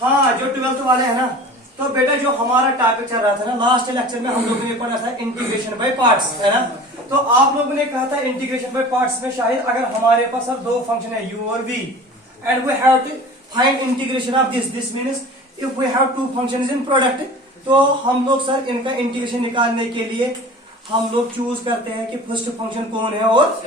हाँ जो 12th वाले है ना, तो बेटा जो हमारा टॉपिक चल रहा था ना लास्ट लेक्चर में, हम लोगों ने पढ़ा था इंटीग्रेशन बाय पार्ट्स, है ना। तो आप लोगों ने कहा था इंटीग्रेशन बाय पार्ट्स में शायद अगर हमारे पास अब दो फंक्शन है u और v and we have to find integration of this means if we have two functions in product, तो हम लोग सर इनका इंटीग्रेशन निकालने के लिए हम लोग चूज करते हैं कि फर्स्ट फंक्शन कौन है और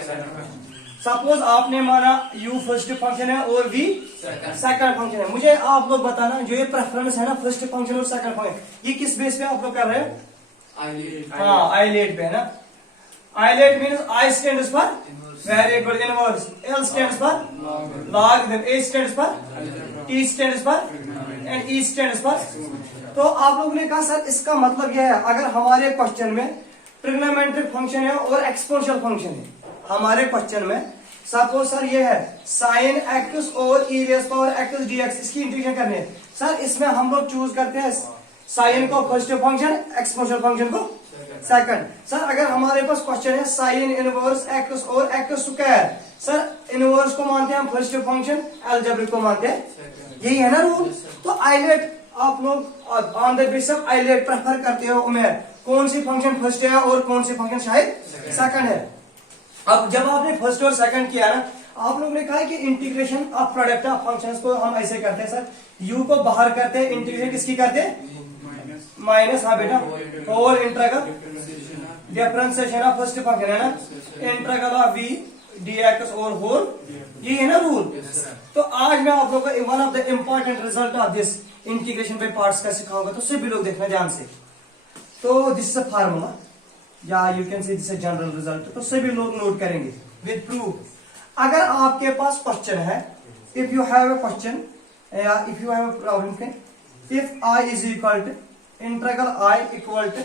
सपोज आपने माना u फर्स्ट फंक्शन है और v सेकंड फंक्शन है। मुझे आप लोग बताना जो ये प्रेफरेंस है ना फर्स्ट फंक्शन और सेकंड फंक्शन, ये किस बेस पे आप लोग कर रहे हैं? हाँ आइलेट पे है ना। ILATE means I stands for very good inverse, L stands for log, then A stands for, T stands for and E stands for. तो आप लोगों ने कहा सर इसका मतलब यह है अगर हमारे क्वेश्चन में ट्रिग्नोमेट्रिक फंक्शन है और एक्सपोनेंशियल फंक्शन है, हमारे क्वेश्चन में सपोज सर ये है साइन एक्स और e rays power x dx, इसकी इंटीग्रेशन करनी है सर। इसमें हम लोग चूज करते हैं साइन को फर्स्ट फंक्शन, एक्सपोनेंशियल फंक्शन को सेकंड। सर अगर हमारे पास क्वेश्चन है साइन इनवर्स एक्स और एक्स स्क्वायर, सर इनवर्स को मानते हैं हम फर्स्ट फंक्शन, अलजेब्रिक को मानते हैं, यही है ना रूल। तो आइलेट आप लोग on the basis of ILATE prefer करते हो मैं कौन सी फंक्शन फर्स्ट है और कौन सी फंक्शन शायद सेकंड है। अब जब आपने फर्स्ट और सेकंड किया ना, आप लोगों ने कहा कि integration of product of functions को हम ऐसे करते हैं सर, u को बाहर करते हैं, इंटीग्रेशन किसकी करते हैं माइनस, हाँ बेटा whole integral differentiation of first function है ना, इंटीग्रल ऑफ v dx और होल, ये है ना रूल। तो आज मैं आप लोगों को one of the important result of this integration by parts का सिखाऊंगा, तो सभी लोग देखना ध्यान से। तो दिस इज अ फार्मूला या you can say this is general result, तो सभी लोग नोट करेंगे विद प्रूफ। अगर आपके पास क्वेश्चन है, if you have a question या if you have a problem, if i is equal to integral i equal to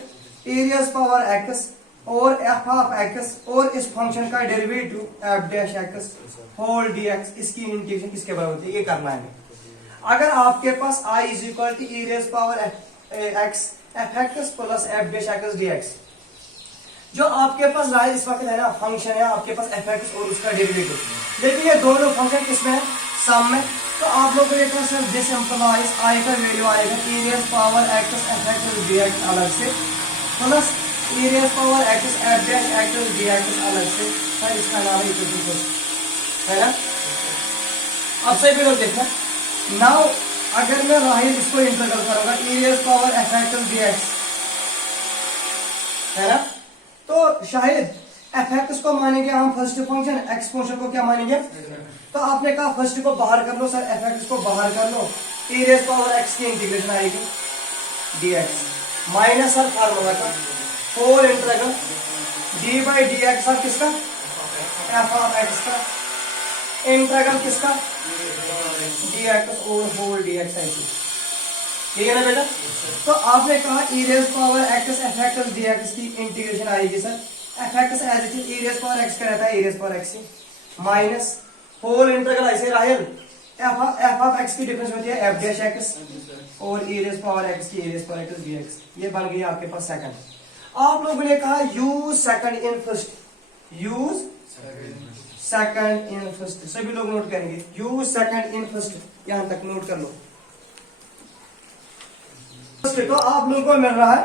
e rays power x और f ऑफ x और इस फंक्शन का derivative f dash x whole dx, इसकी integration किसके बराबर होती है ये करना है। अगर आपके पास i is equal to e rays power x f x plus f dash x dx, जो आपके पास जाहिर इस वक्त है ना फंक्शन है आपके पास f x और उसका डेरिवेटिव, लेकिन ये दोनों फंक्शन किसमें है सम में। तो आप लोगों को देखना सर दिस इंप्लाइज i का वैल्यू आएगा e rays power x f x dx अलग से plus e rays power x f dash x dx अलग से, सर इसका नाम है ना। अब सही भी लोग देखना, नाउ अगर मैं राहिल इसको इंटीग्रल करूंगा e rays power f x dx है ना, तो शायद f x को मानेंगे हम फर्स्ट फंक्शन, एक्सपोनेंशियल को क्या मानेंगे। तो आपने कहा फर्स्ट को बाहर कर लो सर, f x को बाहर कर लो, e रेज़ पावर x की इंटीग्रेशन आएगी dx माइनस सर फार्मूला का whole integral d by dx sir किसका f ऑफ x का इंटीग्रल किसका dx और होल dx ऐसे, ठीक है ना बेटा। तो आपने कहा e rays power x f x dx की इंटीग्रेशन आएगी sir, f x as it is e rays power x का रहता है e rays power x minus whole integral ऐसे राहिल f ऑफ x की डिफरेंस होती है f डैश x और e रेज़ पावर x की e rays power x dx, ये बन गई आपके पास सेकंड। आप लोगों ने कहा use second in first, use second in first, सभी लोग नोट करेंगे यूज सेकंड इन फर्स्ट, यहां तक नोट कर लो। तो आप लोगों को मिल रहा है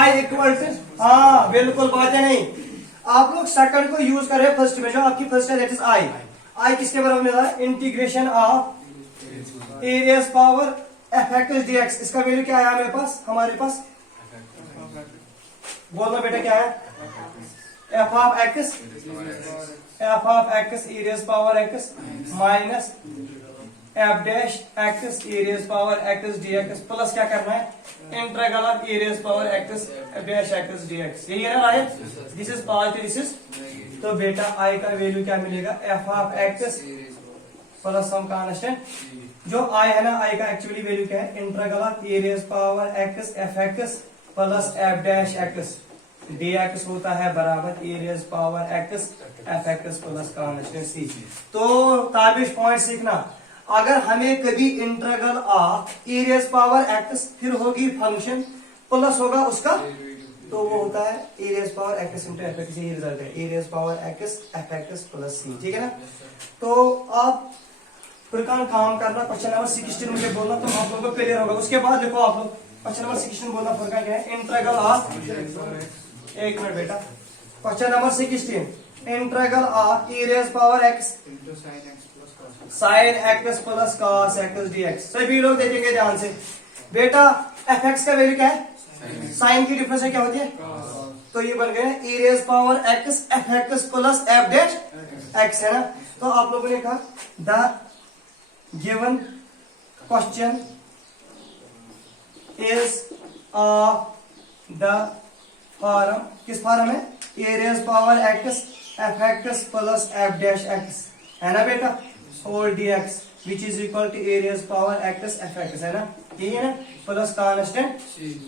i इक्वल टू, हाँ बिल्कुल बात है नहीं, आप लोग सेकंड को यूज कर रहे हैं फर्स्ट में, जो आपकी फर्स्ट है दैट इज i किसके बराबर मिल रहा है integration of e rays power f x dx, इसका वैल्यू क्या है मेरे पास, हमारे पास बोलना बेटा क्या है f of x e rays power x minus f dash x e rays power x dx plus क्या करना है integral of e rays power x dash x dx, यही है ना right, this is positive this is. तो बेटा i का value क्या मिलेगा f of x plus some constant, जो i है ना i का एक्चुअली वैल्यू क्या है integral of e rays power x f x plus f dash x dx होता है बराबर e rays power x f x plus constant c। तो ताबिश पॉइंट सीखना, अगर हमें कभी integral of e rays power x फिर होगी फंक्शन प्लस होगा उसका, तो वो होता है e rays power x into f x, ये रिजल्ट है e rays power x f x plus c, ठीक है ना। तो आप फुरकान काम करना, क्वेश्चन नंबर 16 मुझे बोलना तो आप लोगों को क्लियर होगा। उसके बाद लिखो आप लोग क्वेश्चन नंबर 16 बोलना फुरकान क्या है। इंटीग्रल ऑफ, एक मिनट बेटा, question number 16 integral of e raise power x sin x plus cos x dx। सभी लोग देखेंगे ध्यान से बेटा, fx का वैल्यू क्या है, साइन की डिफरेंस क्या होती है, तो ये बन गए e raise power x fx plus f dash x है ना। तो आप लोगों ने कहा the given question is the form, किस फॉर्म है, e raise power x fx plus f dash x है ना बेटा, और dx which is equal to e raise power x fx है ना, यही है ना, प्लस कांस्टेंट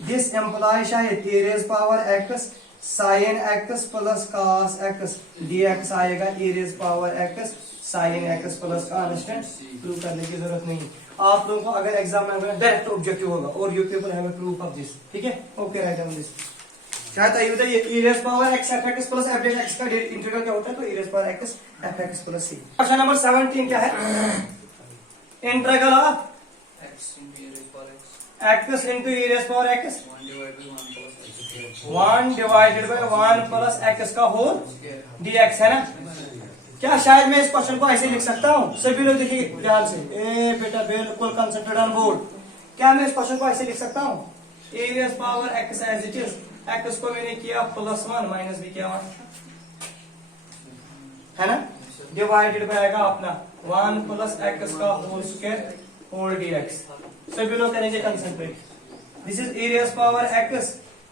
दिस एम्प्लॉय शायद e raise power x sin x plus cos x dx आएगा e raise power x sin x plus constant. Prove करने की जरूरत नहीं, आप लोगों को अगर एग्जाम में डायरेक्ट ऑब्जेक्टिव होगा और you people have a proof of this, ठीक है, ओके राइट डाउन दिस। शायद आइए बताइए e raise power x fx plus f dash x का इंटीग्रल क्या होता है, तो e raise power x fx plus c। Question number 17 क्या है, integral of x into e raise power x 1 divided by 1 plus x का whole dx है ना। क्या शायद मैं इस क्वेश्चन को ऐसे लिख सकता हूँ, सभी लोग देखिए ध्यान से, ए बेटा बिल्कुल कंसंट्रेट ऑन बोर्ड। क्या मैं इस क्वेश्चन को ऐसे लिख सकता हूँ, e raise power x as it is, x को मैंने किया +1 माइनस भी किया 1 है ना, डिवाइडेड बाय आएगा अपना 1 प्लस x का होल स्क्वायर होल dx। सभी लोग करेंगे concentrate, this is e raise power x,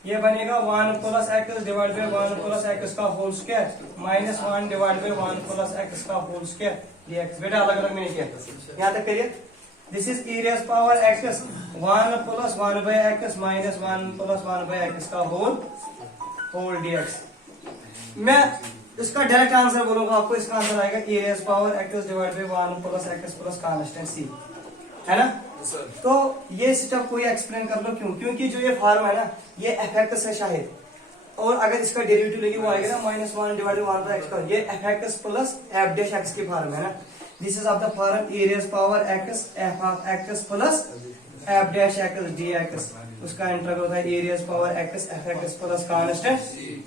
ये बनेगा 1 plus x divide by 1 plus x का whole square minus 1 divide by 1 plus x का होल स्क्वायर dx। बेटा अलग अलग मैंने किया, यहाँ तक करिए, this is e raise power x 1 plus 1 by x minus 1 plus 1 by x का होल dx। मैं इसका डायरेक्ट आंसर बोलूंगा आपको, इसका आंसर आएगा e raise power x divide by 1 plus x plus constant c है ना। तो ये स्टेप कोई एक्सप्लेन कर लो क्यों, क्योंकि जो ये फॉर्म है ना ये fx है शायद, और अगर इसका डेरिवेटिव लेंगे वो आएगा ना -1 डिवाइडेड बाय 1 बाय x का, ये fx plus f dash x की फॉर्म है ना। This is of the form e raise power x f of x plus f dash x dx। उसका इंटीग्रल होता है e raise power x fx plus constant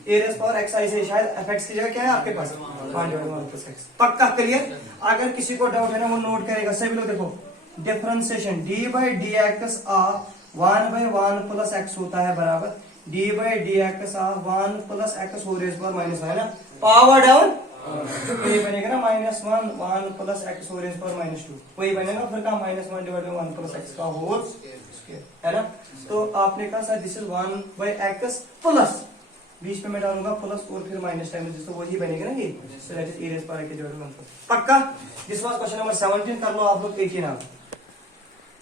e raise power x ऐसे शायद fx की जगह क्या है आपके पास 1 डिवाइडेड बाय 1 प्लस x। पक्का क्लियर, अगर किसी को डाउट है ना वो नोट करेगा। सभी लोग देखो differentiation d by d x of 1 by 1 plus x होता है बराबर d by d x of 1 plus x whole raise power minus है ना, पावर डाउन तो ये बनेगा ना -1 1 plus x whole raise power -2, वही बनेगा फिर का -1 डिवाइड बाई 1 प्लस एक्स का होल स्क्वायर है ना। तो आपने कहा sir this is 1 by x plus, बीच में मैं डालूंगा प्लस और फिर माइनस टाइम, तो वही बनेगा ना ये, so that is e raise power के डिवाइड बाय 1। पक्का, दिस वाज क्वेश्चन नंबर 17, कर लो आप लोग 18 आप।